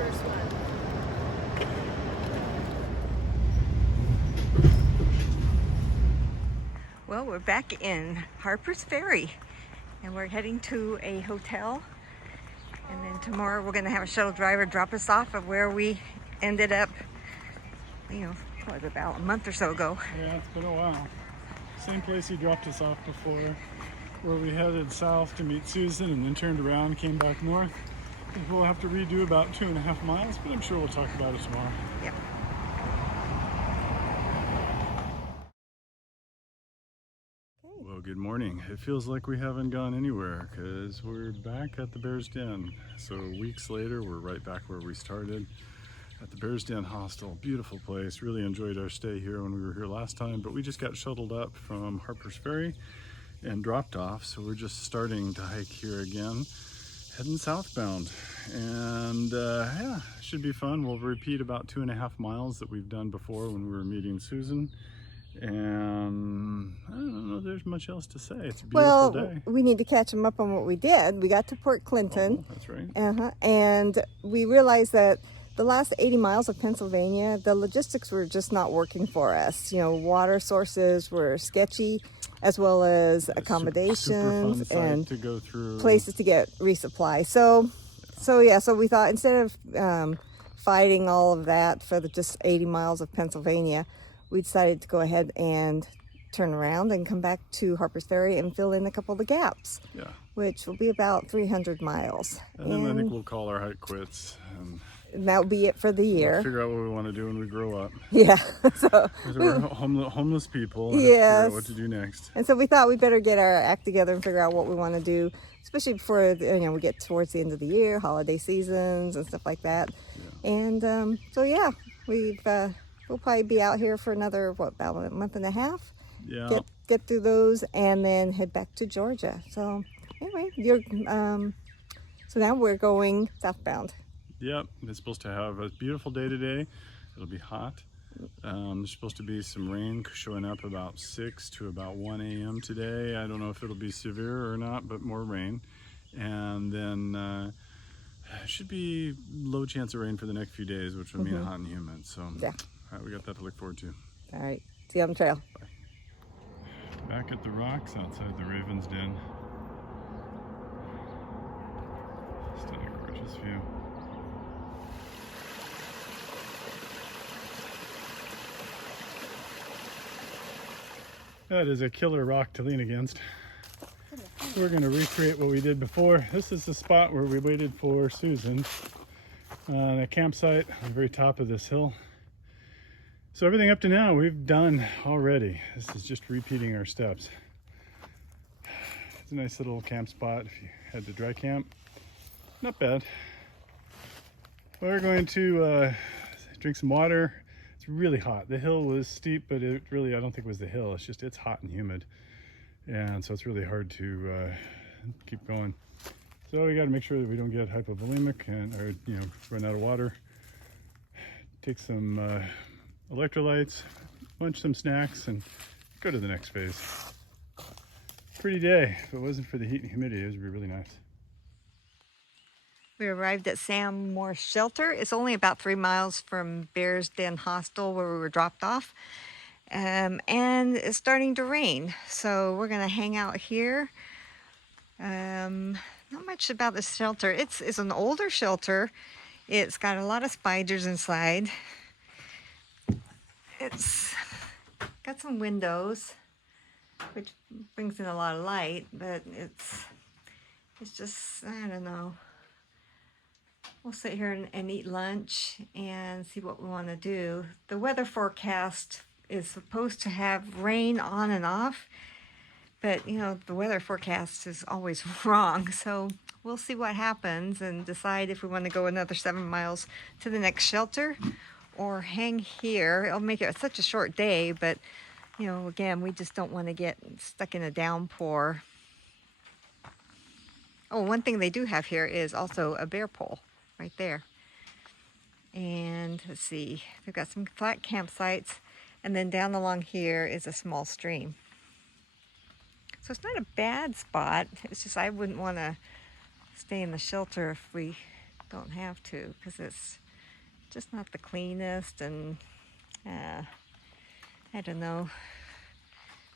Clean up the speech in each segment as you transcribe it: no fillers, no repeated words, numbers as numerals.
first one. Well, we're back in Harper's Ferry and we're heading to a hotel, and then tomorrow we're going to have a shuttle driver drop us off of where we ended up, you know, what was it, about a month or so ago. Yeah, it's been a while. Same place he dropped us off before, where we headed south to meet Susan and then turned around, came back north. I think we'll have to redo about 2.5 miles, but I'm sure we'll talk about it tomorrow. Yep. Well, good morning. It feels like we haven't gone anywhere because we're back at the Bear's Den. So weeks later, we're right back where we started at the Bear's Den Hostel. Beautiful place. Really enjoyed our stay here when we were here last time, but we just got shuttled up from Harper's Ferry and dropped off. So we're just starting to hike here again, heading southbound. And yeah, should be fun. We'll repeat about 2.5 miles that we've done before when we were meeting Susan. And I don't know if there's much else to say. It's a beautiful day. We need to catch them up on what we did. We got to Port Clinton. Oh, that's right. And we realized that the last 80 miles of Pennsylvania, the logistics were just not working for us. You know, water sources were sketchy, as well as accommodations and to go through, places to get resupply. So we thought instead of fighting all of that for the just 80 miles of Pennsylvania, we decided to go ahead and turn around and come back to Harper's Ferry and fill in a couple of the gaps, which will be about 300 miles. And then I think we'll call our hike quits. And that will be it for the year. We'll figure out what we want to do when we grow up. Yeah. So we're homeless people. And yes. Figure out what to do next. And so we thought we'd better get our act together and figure out what we want to do, especially before we get towards the end of the year, holiday seasons and stuff like that. Yeah. And so yeah, we'll probably be out here for another about a month and a half. Yeah. Get through those and then head back to Georgia. So anyway, so now we're going southbound. Yep, it's supposed to have a beautiful day today. It'll be hot. There's supposed to be some rain showing up about 6 to about 1 a.m. today. I don't know if it'll be severe or not, but more rain. And then should be low chance of rain for the next few days, which will mean hot and humid. So yeah, all right, we got that to look forward to. All right, see you on the trail. Bye. Back at the rocks outside the Raven's Den. Still a gorgeous view. That is a killer rock to lean against. We're going to recreate what we did before. This is the spot where we waited for Susan on a campsite on the very top of this hill. So everything up to now we've done already. This is just repeating our steps. It's a nice little camp spot if you head to dry camp. Not bad. We're going to drink some water. It's really hot. The hill was steep, but it really, I don't think it was the hill. It's just, it's hot and humid. And so it's really hard to keep going. So we got to make sure that we don't get hypovolemic or run out of water. Take some electrolytes, munch some snacks, and go to the next phase. Pretty day. If it wasn't for the heat and humidity, it would be really nice. We arrived at Sam Moore Shelter. It's only about 3 miles from Bear's Den Hostel where we were dropped off. And it's starting to rain. So we're going to hang out here. Not much about this shelter. It's an older shelter. It's got a lot of spiders inside. It's got some windows, which brings in a lot of light, but it's just, I don't know. We'll sit here and eat lunch and see what we want to do. The weather forecast is supposed to have rain on and off, but the weather forecast is always wrong. So we'll see what happens and decide if we want to go another 7 miles to the next shelter or hang here. It'll make it such a short day, but again, we just don't want to get stuck in a downpour. Oh, one thing they do have here is also a bear pole. Right there. And let's see, they've got some flat campsites, and then down along here is a small stream. So it's not a bad spot. It's just I wouldn't want to stay in the shelter if we don't have to, because it's just not the cleanest, and I don't know.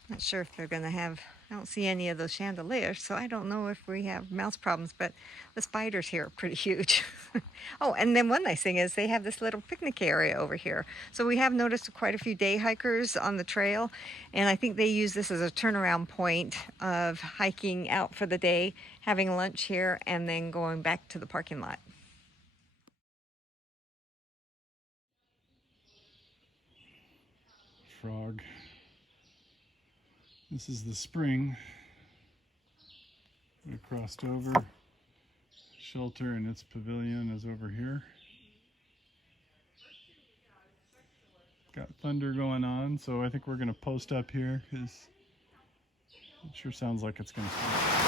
Not sure if they're gonna have, I don't see any of those chandeliers, so I don't know if we have mouse problems, but the spiders here are pretty huge. Oh, and then one nice thing is they have this little picnic area over here. So we have noticed quite a few day hikers on the trail, and I think they use this as a turnaround point of hiking out for the day, having lunch here, and then going back to the parking lot. Frog. This is the spring. We crossed over. Shelter and its pavilion is over here. Got thunder going on, so I think we're gonna post up here because it sure sounds like it's gonna start.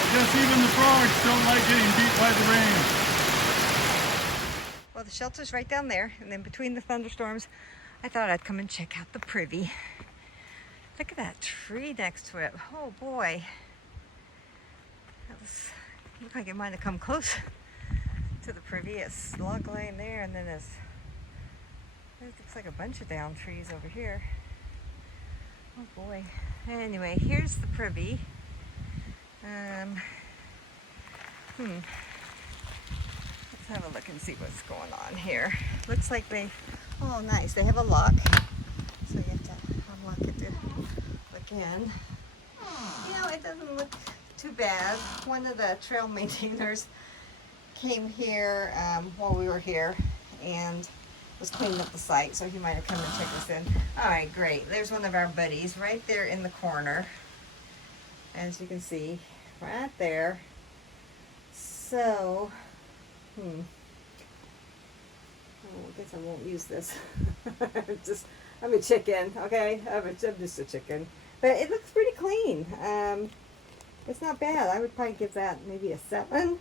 I guess even the frogs don't like getting beat by the rain. Well, the shelter's right down there, and then between the thunderstorms, I thought I'd come and check out the privy. Look at that tree next to it. Oh boy. That was, looked like it might have come close to the privy. It's log laying there, and then it looks like a bunch of down trees over here. Oh boy. Anyway, here's the privy. Let's have a look and see what's going on here. Looks like they, oh nice, they have a lock. So you have to unlock it to look in. You know, it doesn't look too bad. One of the trail maintainers came here while we were here and was cleaning up the site, so he might have come and checked us in. All right, great. There's one of our buddies right there in the corner, as you can see, right there. So, oh, I guess I won't use this. I'm a chicken, okay? I'm just a chicken. But it looks pretty clean. It's not bad. I would probably give that maybe a 7.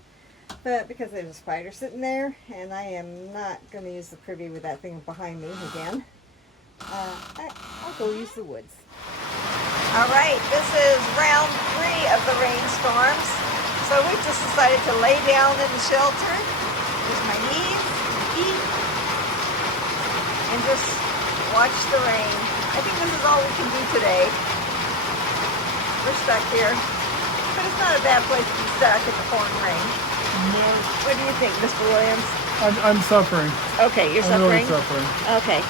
But because there's a spider sitting there, and I am not going to use the privy with that thing behind me again, I'll go use the woods. All right, this is round 3 of the rainstorms. So we've just decided to lay down in the shelter. There's my knees, eat, and just watch the rain. I think this is all we can do today. We're stuck here, but it's not a bad place to be stuck in the pouring rain. No. What do you think, Mr. Williams? I'm suffering. Okay, you're I'm suffering? really suffering. Okay.